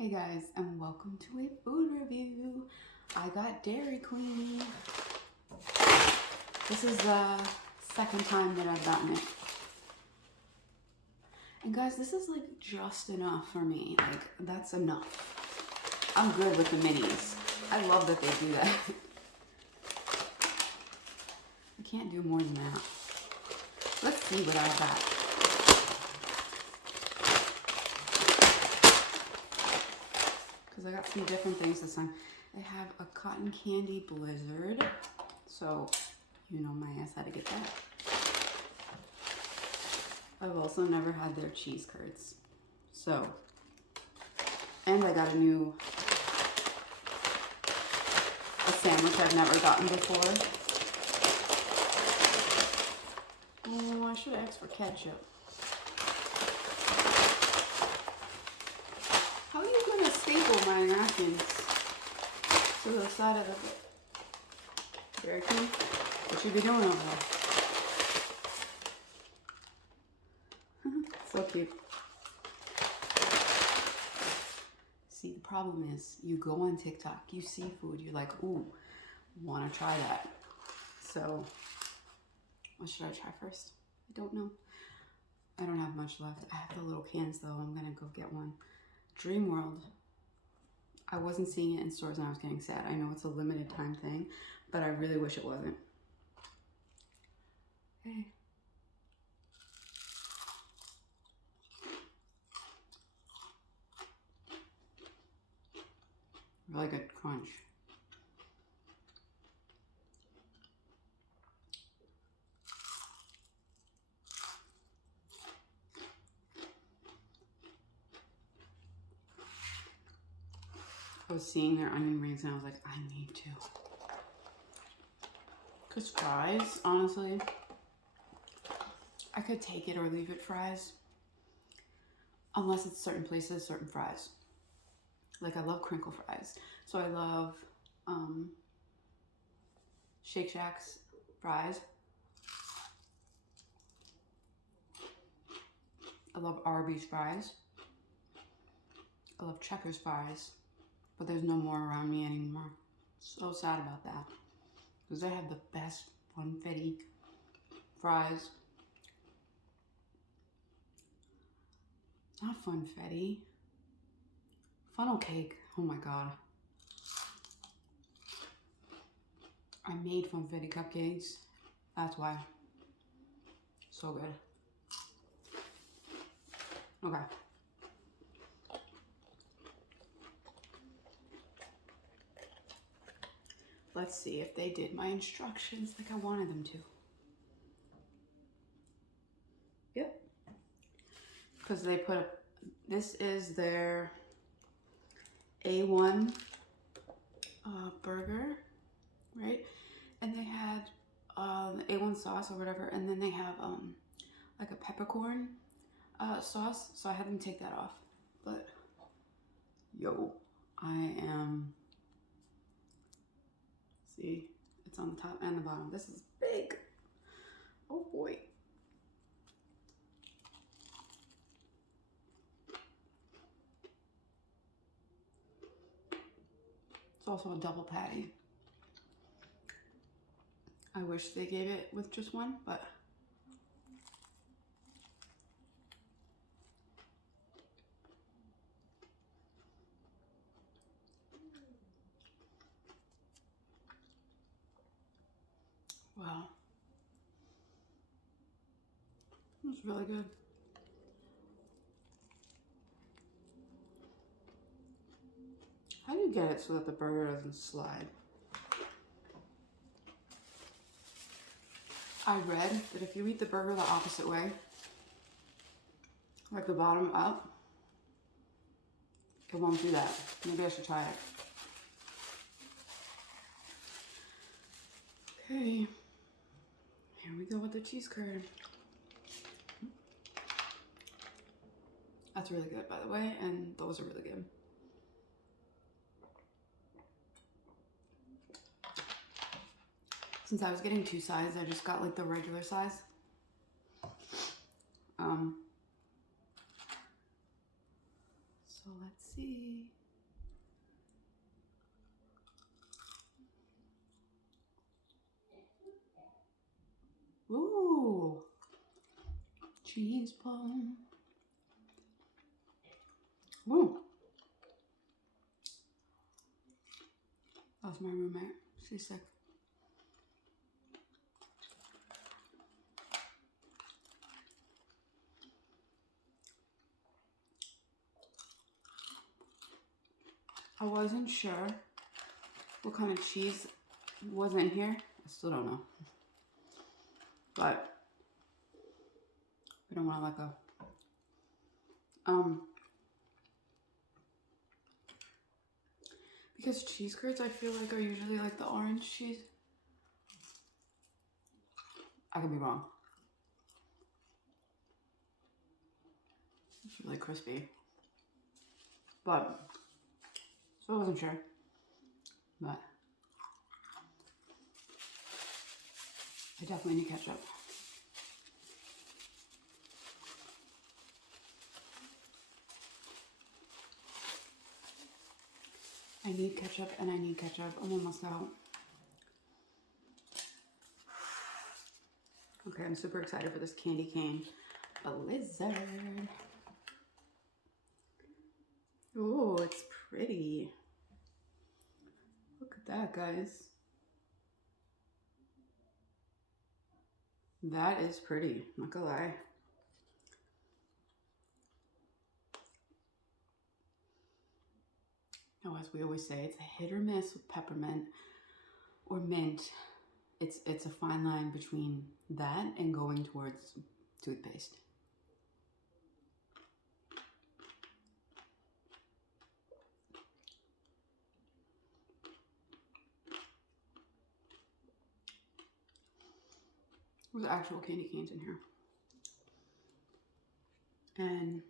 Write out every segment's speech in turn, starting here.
Hey guys, and welcome to a food review. I got Dairy Queen. This is the second time that I've gotten it. And guys, this is like just enough for me. Like, that's enough. I'm good with the minis. I love that they do that. I can't do more than that. Let's see what I got. Because I got some different things this time. I have a cotton candy blizzard. So, you know my ass how to get that. I've also never had their cheese curds. So, and I got a sandwich I've never gotten before. Oh, I should have asked for ketchup. How are you going to staple my napkins to the side of the Dairy Queen? What you be doing over there? So cute. See, the problem is you go on TikTok, you see food, you're like, ooh, want to try that. So, what should I try first? I don't know. I don't have much left. I have the little cans though. I'm going to go get one. Dream World. I wasn't seeing it in stores and I was getting sad. I know it's a limited time thing, but I really wish it wasn't. Hey. Really good crunch. I was seeing their onion rings and I was like, I need to. Because fries, honestly, I could take it or leave it fries. Unless it's certain places, certain fries. Like I love crinkle fries. So I love Shake Shack's fries. I love Arby's fries. I love Checkers fries. But there's no more around me anymore. So sad about that. Because they have the best funfetti fries. Not funfetti. Funnel cake. Oh my god. I made funfetti cupcakes. That's why. So good. Okay. Let's see if they did my instructions like I wanted them to. Yep. Because they put this is their A1 burger, right? And they had A1 sauce or whatever, and then they have like a peppercorn sauce, so I had them take that off. But yo, I am, see, it's on the top and the bottom. This is big. Oh boy. It's also a double patty. I wish they gave it with just one, but wow. It's really good. How do you get it so that the burger doesn't slide? I read that if you eat the burger the opposite way, like the bottom up, it won't do that. Maybe I should try it. Okay, here we go with the cheese curd. That's really good, by the way, and those are really good. Since I was getting two sides, I just got like the regular size. So let's see. cheese plum. Woo! That's my roommate. She's sick. I wasn't sure what kind of cheese was in here. I still don't know. But we don't want to let go. Because cheese curds I feel like are usually like the orange cheese. I could be wrong. It's really crispy. But so I wasn't sure. But I definitely need ketchup. I need ketchup and I need ketchup. I'm almost out. Okay, I'm super excited for this candy cane blizzard. Oh, it's pretty. Look at that, guys. That is pretty, not gonna lie. Now, as we always say, it's a hit or miss with peppermint or mint. It's a fine line between that and going towards toothpaste. There's actual candy canes in here. And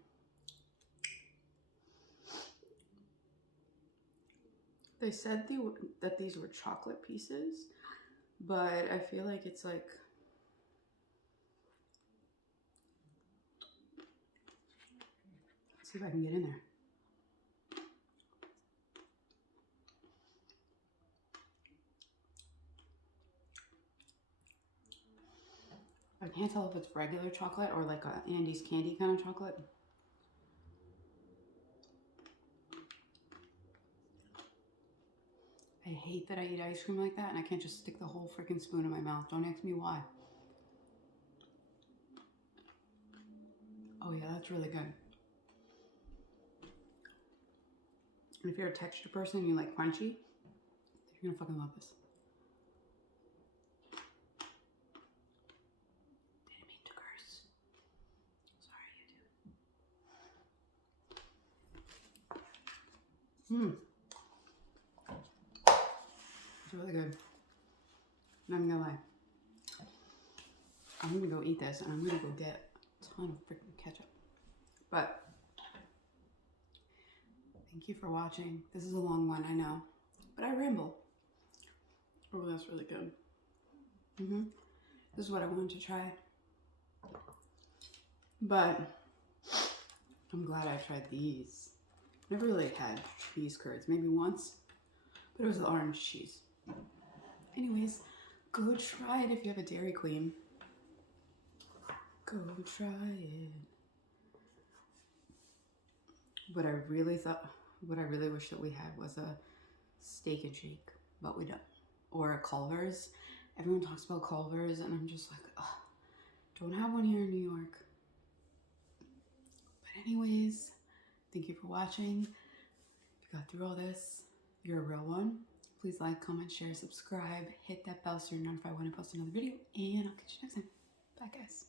they said that these were chocolate pieces, but I feel like it's like, let's see if I can get in there. I can't tell if it's regular chocolate or like a Andes candy kind of chocolate. I hate that I eat ice cream like that and I can't just stick the whole freaking spoon in my mouth. Don't ask me why. Oh yeah, that's really good. And if you're a texture person and you like crunchy, you're gonna fucking love this. Didn't mean to curse. Sorry, you do. It's really good. Not gonna lie. I'm gonna go eat this and I'm gonna go get a ton of freaking ketchup. But thank you for watching. This is a long one, I know, but I ramble. Oh, that's really good. This is what I wanted to try. But I'm glad I tried these. Never really had cheese curds, maybe once, but it was the orange cheese. Anyways, go try it if you have a Dairy Queen. Go try it. What I really wish that we had was a Steak and Shake, but we don't. Or a Culver's. Everyone talks about Culver's and I'm just like, ugh, don't have one here in New York. But anyways, thank you for watching. If you got through all this, you're a real one. Please like, comment, share, subscribe, hit that bell so you're notified when I post another video, and I'll catch you next time. Bye, guys.